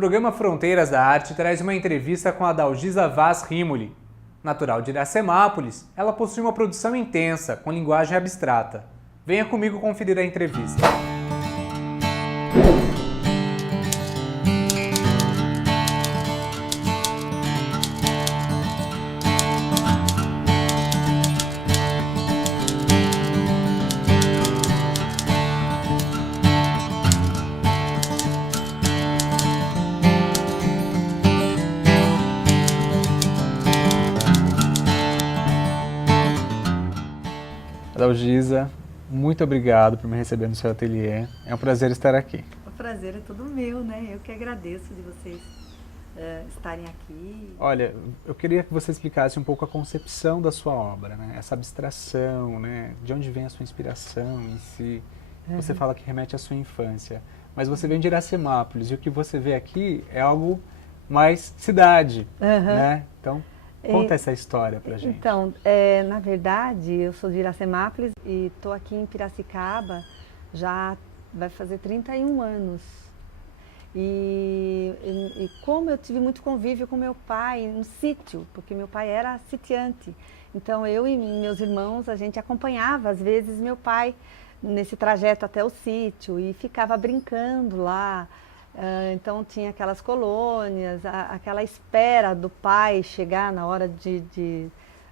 programa Fronteiras da Arte traz uma entrevista com a Dalgisa Vaz Rimoli. Natural de Iracemápolis, ela possui uma produção intensa, com linguagem abstrata. Venha comigo conferir a entrevista. Dalgisa, muito obrigado por me receber no seu ateliê. É um prazer estar aqui. O prazer é todo meu, né? Eu que agradeço de vocês estarem aqui. Olha, eu queria que você explicasse um pouco a concepção da sua obra, né? Essa abstração, né? De onde vem a sua inspiração em si. Você fala que remete à sua infância, mas você vem de Iracemápolis e o que você vê aqui é algo mais cidade, né? Então, conta essa história pra gente. Então, na verdade, eu sou de Iracemápolis e estou aqui em Piracicaba já vai fazer 31 anos. E como eu tive muito convívio com meu pai no sítio, porque meu pai era sitiante. Então, eu e meus irmãos, a gente acompanhava, às vezes, meu pai nesse trajeto até o sítio e ficava brincando lá. Então tinha aquelas colônias, aquela espera do pai chegar na hora de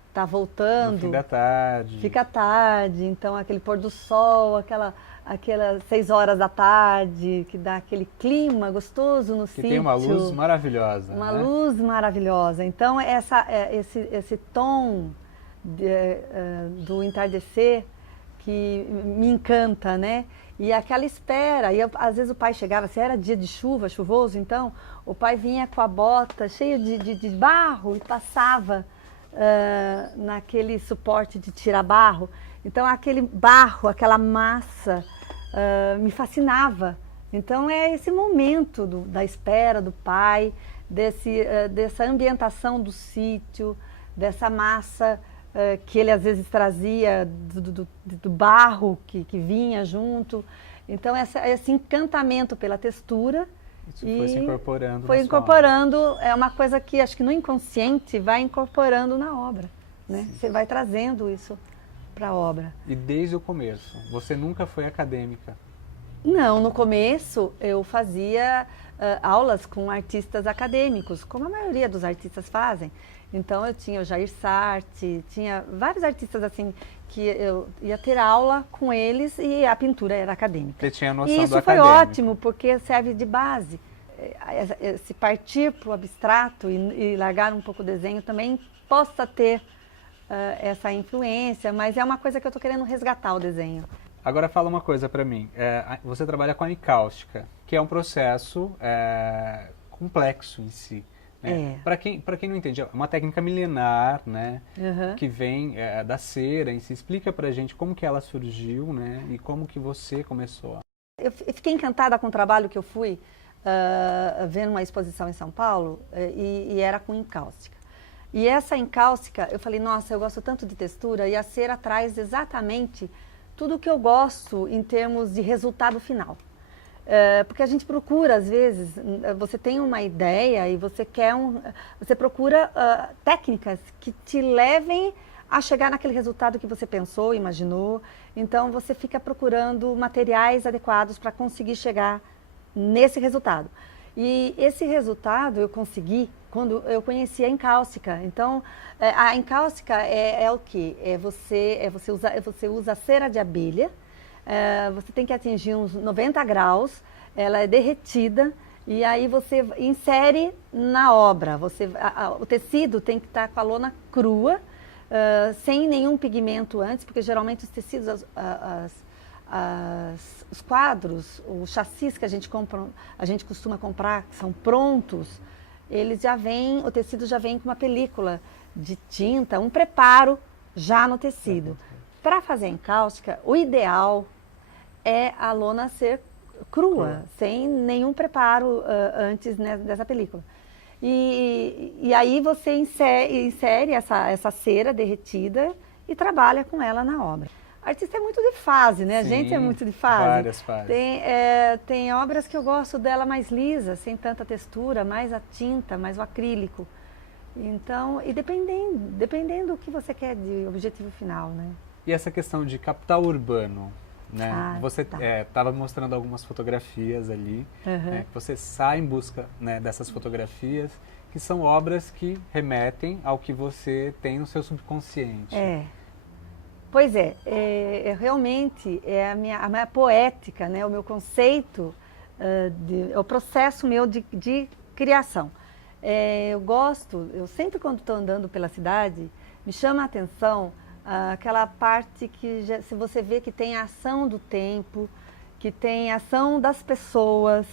estar voltando. No fim da tarde. Fica tarde, então aquele pôr do sol, aquelas 6 horas da tarde, que dá aquele clima gostoso no sítio. Que tem uma luz maravilhosa. Uma luz maravilhosa. Então esse tom do entardecer que me encanta, né? E aquela espera, e às vezes o pai chegava, se era dia de chuva, chuvoso, então o pai vinha com a bota cheia de barro e passava naquele suporte de tirar barro. Então aquele barro, aquela massa me fascinava. Então é esse momento da espera do pai, dessa ambientação do sítio, dessa massa que ele às vezes trazia do barro que vinha junto. Então esse encantamento pela textura. Isso foi se incorporando. Foi incorporando, é uma coisa que acho que no inconsciente vai incorporando na obra, né? Você vai trazendo isso para a obra. E desde o começo, você nunca foi acadêmica? Não, no começo eu fazia aulas com artistas acadêmicos, como a maioria dos artistas fazem. Então eu tinha o Jair Sartre, tinha vários artistas assim que eu ia ter aula com eles e a pintura era acadêmica. Você tinha noção e isso do foi acadêmico. Ótimo, porque serve de base. Se partir para o abstrato e largar um pouco o desenho também possa ter essa influência, mas é uma coisa que eu estou querendo resgatar o desenho. Agora fala uma coisa para mim, você trabalha com a encáustica, que é um processo complexo em si. Né? Para quem não entende, é uma técnica milenar, né? Que vem da cera em si. Explica pra gente como que ela surgiu, né? E como que você começou. Eu fiquei encantada com o trabalho que eu fui vendo uma exposição em São Paulo e era com encáustica. E essa encáustica, eu falei, nossa, eu gosto tanto de textura e a cera traz exatamente tudo o que eu gosto em termos de resultado final. Porque a gente procura, às vezes, você tem uma ideia e você procura técnicas que te levem a chegar naquele resultado que você pensou, imaginou. Então, você fica procurando materiais adequados para conseguir chegar nesse resultado. E esse resultado eu consegui quando eu conheci a encáustica. Então, a encáustica é o quê? Você usa cera de abelha. Você tem que atingir uns 90 graus, ela é derretida e aí você insere na obra. O tecido tem que estar com a lona crua, sem nenhum pigmento antes, porque geralmente os tecidos, os quadros, os chassis que a gente costuma comprar, que são prontos, eles o tecido já vem com uma película de tinta, um preparo já no tecido. Para fazer a encáustica, o ideal é a lona ser crua, sem nenhum preparo antes dessa película. E aí você insere essa cera derretida e trabalha com ela na obra. Artista é muito de fase, né? A Sim, gente é muito de fase. várias fases. Tem obras que eu gosto dela mais lisa, sem tanta textura, mais a tinta, mais o acrílico. Então, e dependendo do que você quer de objetivo final, né? E essa questão de capital urbano, né? Ah, Você tá. estava mostrando algumas fotografias ali, né? Que você sai em busca, né, dessas fotografias, que são obras que remetem ao que você tem no seu subconsciente. Pois realmente é a minha poética, né? O meu conceito, o processo meu de criação. Eu sempre quando estou andando pela cidade, me chama a atenção aquela parte que se você vê que tem a ação do tempo, que tem a ação das pessoas,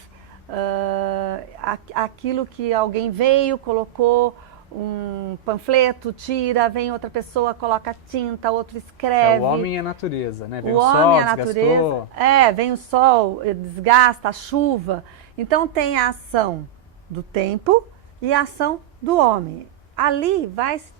aquilo que alguém veio, colocou um panfleto, tira, vem outra pessoa, coloca tinta, outro escreve. É o homem e a natureza, né? Vem O o homem sol, e a natureza. desgastou. Vem o sol, desgasta, a chuva. Então tem a ação do tempo e a ação do homem. Ali vai se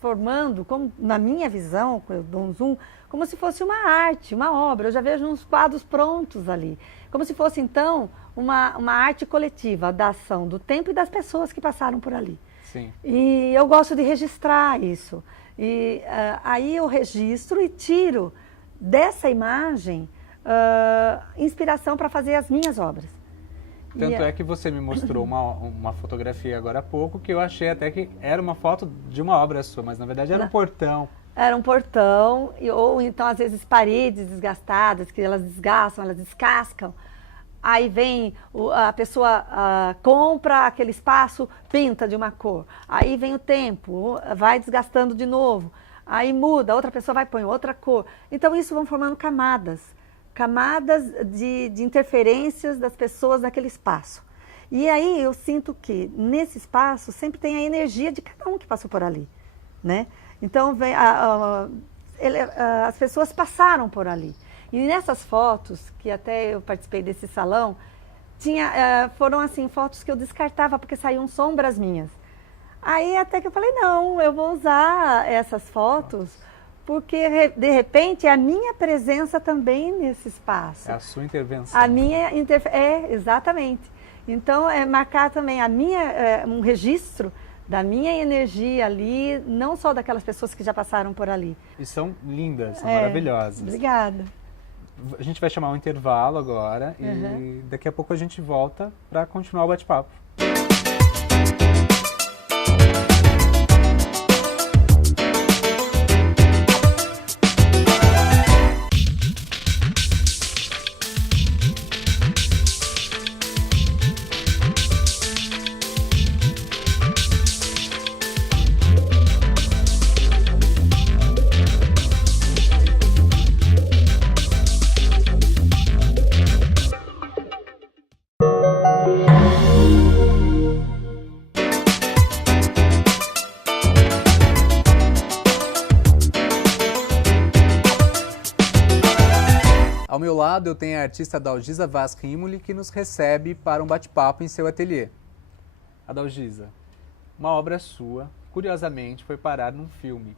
formando, como, na minha visão, eu dou um zoom, como se fosse uma arte, uma obra. Eu já vejo uns quadros prontos ali. Como se fosse, então, uma arte coletiva da ação do tempo e das pessoas que passaram por ali. Sim. E eu gosto de registrar isso. E aí eu registro e tiro dessa imagem inspiração para fazer as minhas obras. Tanto é que você me mostrou uma fotografia agora há pouco, que eu achei até que era uma foto de uma obra sua, mas na verdade era um portão. Era um portão, ou então às vezes paredes desgastadas, que elas desgastam, elas descascam. Aí vem, a pessoa compra aquele espaço, pinta de uma cor. Aí vem o tempo, vai desgastando de novo. Aí muda, outra pessoa vai pôr outra cor. Então isso vão formando camadas. Camadas de interferências das pessoas naquele espaço. E aí eu sinto que nesse espaço sempre tem a energia de cada um que passou por ali, né? Então vem, as pessoas passaram por ali. E nessas fotos, que até eu participei desse salão, foram assim fotos que eu descartava porque saíam sombras minhas. Aí até que eu falei, não, eu vou usar essas fotos porque, de repente, é a minha presença também nesse espaço. É a sua intervenção. A minha exatamente. Então, marcar também um registro da minha energia ali, não só daquelas pessoas que já passaram por ali. E são lindas, são maravilhosas. Obrigada. A gente vai chamar um intervalo agora e daqui a pouco a gente volta para continuar o bate-papo. Ao meu lado eu tenho a artista Adalgisa Vaz Rimoli, que nos recebe para um bate-papo em seu ateliê. Adalgisa, uma obra sua, curiosamente, foi parar num filme.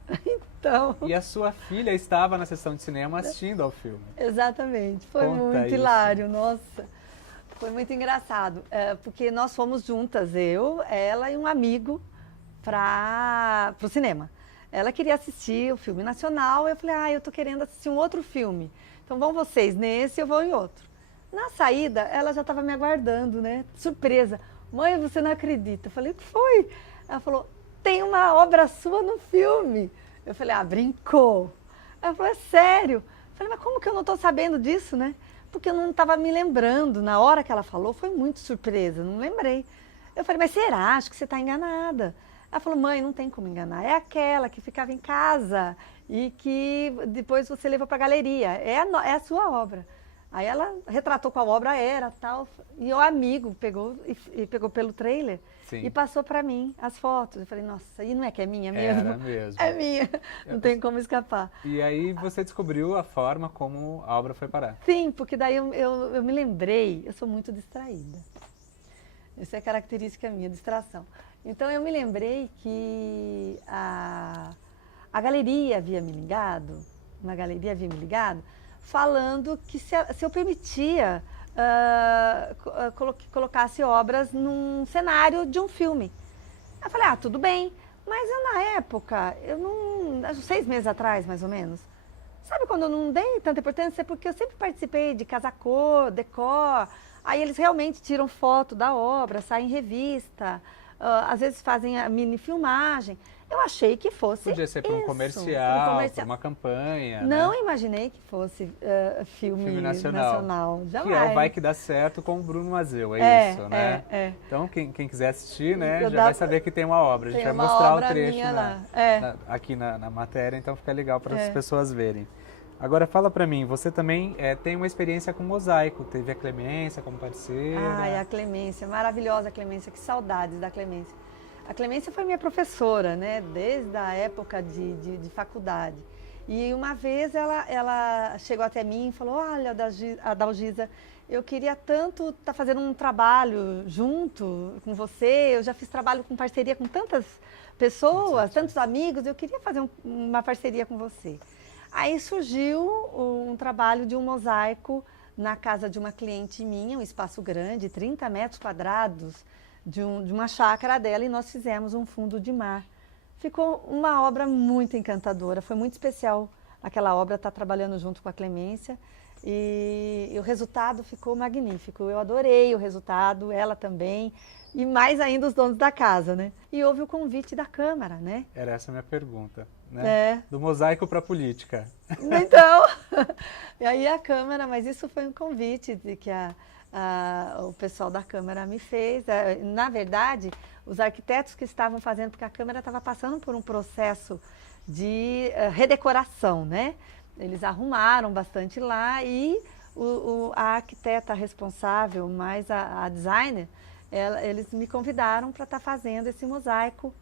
Então... E a sua filha estava na sessão de cinema assistindo ao filme. Exatamente, foi muito hilário, nossa. Foi muito engraçado, porque nós fomos juntas, eu, ela e um amigo, para o cinema. Ela queria assistir o filme nacional, eu falei, eu tô querendo assistir um outro filme. Então vão vocês nesse, eu vou em outro. Na saída, ela já estava me aguardando, né? Surpresa. Mãe, você não acredita. Eu falei, o que foi? Ela falou, tem uma obra sua no filme. Eu falei, brincou. Ela falou, é sério? Eu falei, mas como que eu não estou sabendo disso, né? Porque eu não estava me lembrando. Na hora que ela falou, foi muito surpresa, não lembrei. Eu falei, mas será? Acho que você está enganada. Ela falou, mãe, não tem como enganar. É aquela que ficava em casa e que depois você levou para a galeria. É a sua obra. Aí ela retratou qual obra era, tal. E o amigo pegou pelo trailer. Sim. E passou para mim as fotos. Eu falei, nossa, e não é que é minha mesmo? Era mesmo. É minha, não tem como escapar. E aí você descobriu a forma como a obra foi parar. Sim, porque daí eu me lembrei, eu sou muito distraída. Essa é a característica minha, distração. Então eu me lembrei que a galeria havia me ligado uma galeria havia me ligado, falando que se eu permitia colocasse obras num cenário de um filme. Eu falei, tudo bem. Mas eu, na época, 6 meses atrás, mais ou menos, sabe quando eu não dei tanta importância? Porque eu sempre participei de casa-cor, decor, aí eles realmente tiram foto da obra, saem em revista, às vezes fazem a mini filmagem. Eu achei que fosse Podia ser para um comercial, para uma campanha. Não né? imaginei que fosse filme nacional. Jamais. Que Vai Que Dá Certo com o Bruno Mazeu, isso, né? Então, quem quiser assistir, né, já vai saber que tem uma obra. A gente vai mostrar o trecho aqui na matéria, então fica legal para as pessoas verem. Agora, fala para mim, você também tem uma experiência com mosaico, teve a Clemência como parceira. Ai, a Clemência, maravilhosa a Clemência, que saudades da Clemência. A Clemência foi minha professora, né, desde a época de faculdade. E uma vez ela chegou até mim e falou, olha, Adalgisa, eu queria tanto estar fazendo um trabalho junto com você, eu já fiz trabalho com parceria com tantas pessoas, tantos amigos, eu queria fazer uma parceria com você. Aí surgiu um trabalho de um mosaico na casa de uma cliente minha, um espaço grande, 30 metros quadrados, de uma chácara dela, e nós fizemos um fundo de mar. Ficou uma obra muito encantadora, foi muito especial aquela obra, estar trabalhando junto com a Clemência, e o resultado ficou magnífico. Eu adorei o resultado, ela também, e mais ainda os donos da casa, né? E houve o convite da Câmara, né? Era essa a minha pergunta, né? Do mosaico para a política. Então, e aí a Câmara, mas isso foi um convite de que o pessoal da Câmara me fez. Na verdade, os arquitetos que estavam fazendo, porque a Câmara estava passando por um processo de redecoração, né? Eles arrumaram bastante lá e a arquiteta responsável, mais a designer, eles me convidaram para estar fazendo esse mosaico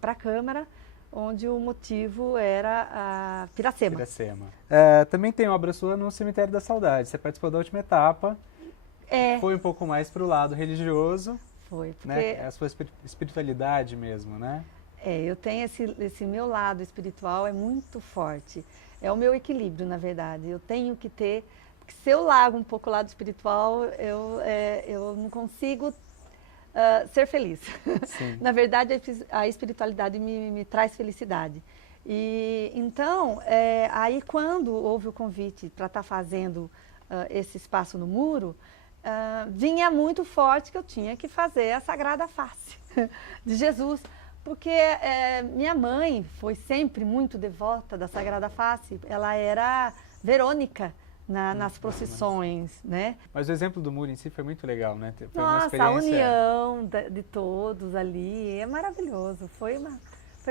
para a Câmara, onde o motivo era a Piracema. Também tem obra sua no Cemitério da Saudade. Você participou da última etapa. Foi um pouco mais para o lado religioso. Foi, porque... né? A sua espiritualidade mesmo, né? Eu tenho esse meu lado espiritual, é muito forte. É o meu equilíbrio, na verdade. Eu tenho que ter... Porque se eu largo um pouco o lado espiritual, eu não consigo ser feliz. Na verdade, a espiritualidade me traz felicidade. E então, aí quando houve o convite para estar fazendo esse espaço no muro, vinha muito forte que eu tinha que fazer a Sagrada Face de Jesus. Porque minha mãe foi sempre muito devota da Sagrada Face. Ela era Verônica nas procissões, né? Mas o exemplo do muro em si foi muito legal, né? Foi Nossa, uma experiência... a união de todos ali é maravilhoso. Foi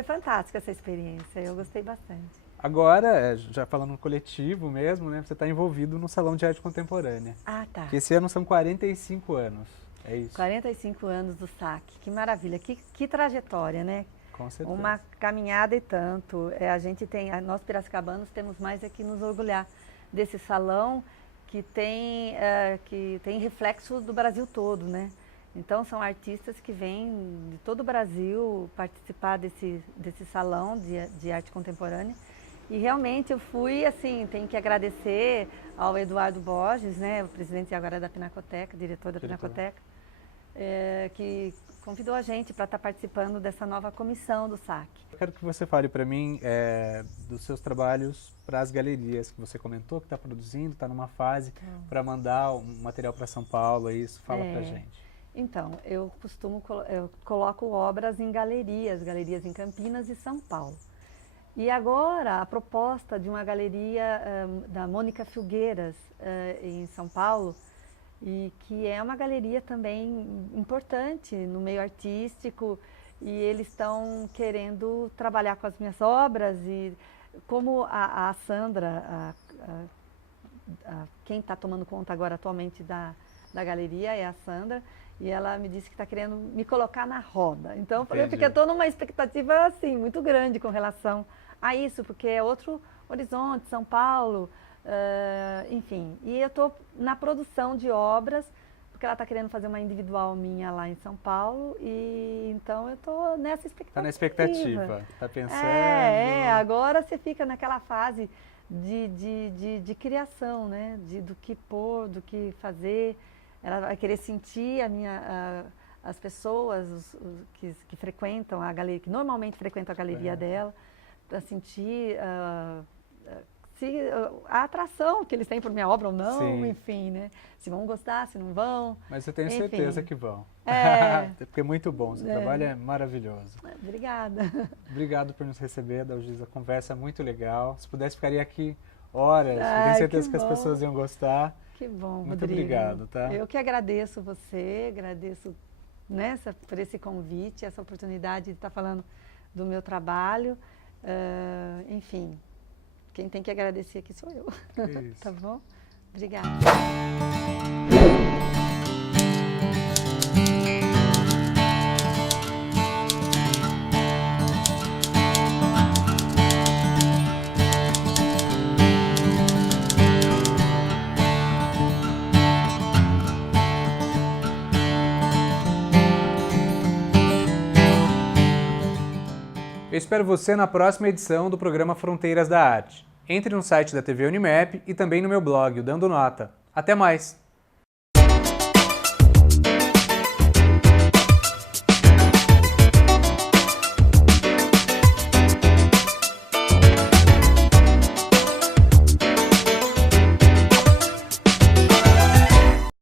fantástica essa experiência, eu gostei bastante. Agora, já falando no coletivo mesmo, né? Você está envolvido no Salão de Arte Contemporânea. Tá. Que esse ano são 45 anos. É isso? 45 anos do SAC, que maravilha, que trajetória, né? Com certeza. Uma caminhada e tanto. Nós piracicabanos temos mais é que nos orgulhar desse salão que tem reflexo do Brasil todo, né? Então são artistas que vêm de todo o Brasil participar desse salão de arte contemporânea. E realmente eu fui, assim, tenho que agradecer ao Eduardo Borges, né, o presidente agora da Pinacoteca, diretor da Pinacoteca, que convidou a gente para estar participando dessa nova comissão do SAC. Eu quero que você fale para mim dos seus trabalhos para as galerias que você comentou, que está produzindo, está numa fase para mandar um material para São Paulo, é isso? Fala para a gente. Então, eu coloco obras em galerias em Campinas e São Paulo. E agora a proposta de uma galeria da Mônica Filgueiras em São Paulo, e que é uma galeria também importante no meio artístico, e eles estão querendo trabalhar com as minhas obras, e como a Sandra, quem está tomando conta agora atualmente da galeria é a Sandra, e ela me disse que está querendo me colocar na roda. Então, porque eu estou numa expectativa assim, muito grande com relação a isso, porque é outro horizonte, São Paulo, enfim. E eu estou na produção de obras porque ela está querendo fazer uma individual minha lá em São Paulo, e então eu estou nessa expectativa. Está na expectativa, está pensando. Agora você fica naquela fase de criação, né? Do que pôr, do que fazer. Ela vai querer sentir as pessoas que frequentam a galeria, que normalmente frequentam a galeria dela, para sentir a atração que eles têm por minha obra ou não, Sim. enfim, né? Se vão gostar, se não vão. Mas eu tenho certeza que vão. Porque é muito bom, seu trabalho é maravilhoso. Obrigada. Obrigado por nos receber, Dalgisa, a conversa é muito legal. Se pudesse, ficaria aqui horas, eu tenho certeza que as pessoas iam gostar. Que bom, muito Rodrigo. Obrigado, tá? Eu que agradeço você, agradeço por esse convite, essa oportunidade de estar falando do meu trabalho. Enfim, quem tem que agradecer aqui sou eu. Isso. Tá bom? Obrigada. Eu espero você na próxima edição do programa Fronteiras da Arte. Entre no site da TV Unimap e também no meu blog, o Dando Nota. Até mais!